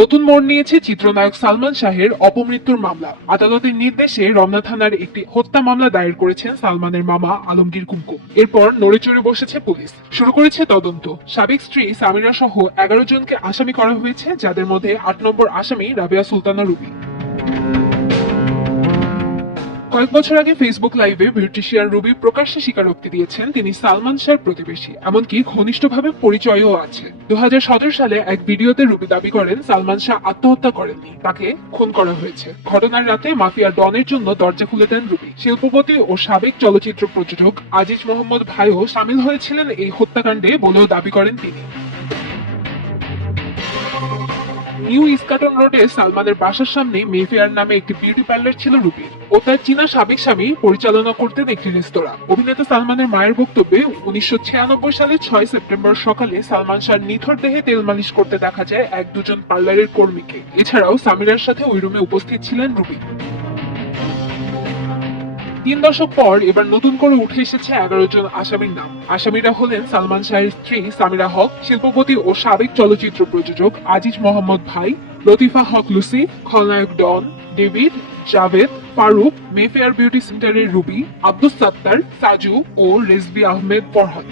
নতুন মোড় নিয়েছে চিত্রনায়ক সালমান শাহের অপমৃত্যুর মামলা। আদালতের নির্দেশে রমনা থানার একটি হত্যা মামলা দায়ের করেছেন সালমানের মামা আলমগীর কুমকুম। এরপর নড়েচড়ে বসেছে পুলিশ, শুরু করেছে তদন্ত। সাবেক স্ত্রী সামিরা সহ 11 জনকে আসামি করা হয়েছে, যাদের মধ্যে 8 নম্বর আসামি রাবেয়া সুলতানা রুবি। কয়েক বছর আগে ফেসবুক লাইভে বিউটিশিয়ান রুবি প্রকাশ্যে স্বীকারোক্তি দিয়েছেন তিনি সালমান শাহের প্রতিবেশী, এমনকি ঘনিষ্ঠভাবে পরিচয়ও আছে। 2017 সালে এক ভিডিওতে রুবি দাবি করেন সালমান শাহ আত্মহত্যা করেননি, তাকে খুন করা হয়েছে। ঘটনার রাতে মাফিয়া ডনের জন্য দরজা খুলে দেন রুবি। শিল্পপতি ও সাবেক চলচ্চিত্র প্রযোজক আজিজ মোহাম্মদ ভাইও সামিল হয়েছিলেন এই হত্যাকাণ্ডে বলেও দাবি করেন তিনি। নিউ ইস্কাটন রোডে সালমানের বাসার সামনে মেফেয়ার নামে একটি বিউটি পার্লার ছিল রুবির। ও তার চীনা সাবেক স্বামী পরিচালনা করতেন একটি রেস্তোরাঁ। অভিনেতা সালমানের মায়ের বক্তব্যে 1996 সালে 6 সেপ্টেম্বর সকালে সালমান শাহর নিথর দেহে তেল মালিশ করতে দেখা যায় 1-2 পার্লারের কর্মীকে। এছাড়াও সামিরার সাথে ওই রুমে উপস্থিত ছিলেন রুবি। 3 দশক পর এবার নতুন করে উঠে এসেছে 11 জন আসামির নাম। আসামিরা হলেন সালমান শাহের স্ত্রী সামিরা হক, শিল্পপতি ও সাবেক চলচ্চিত্র প্রযোজক আজিজ মোহাম্মদ ভাই, লতিফা হক লুসি, খলনায়ক Don, David, Javed, Farooq, Mayfair beauty সেন্টারের রুবি, আব্দুস সাত্তার, সাজু ও রেজবি আহমেদ ফরহাদ।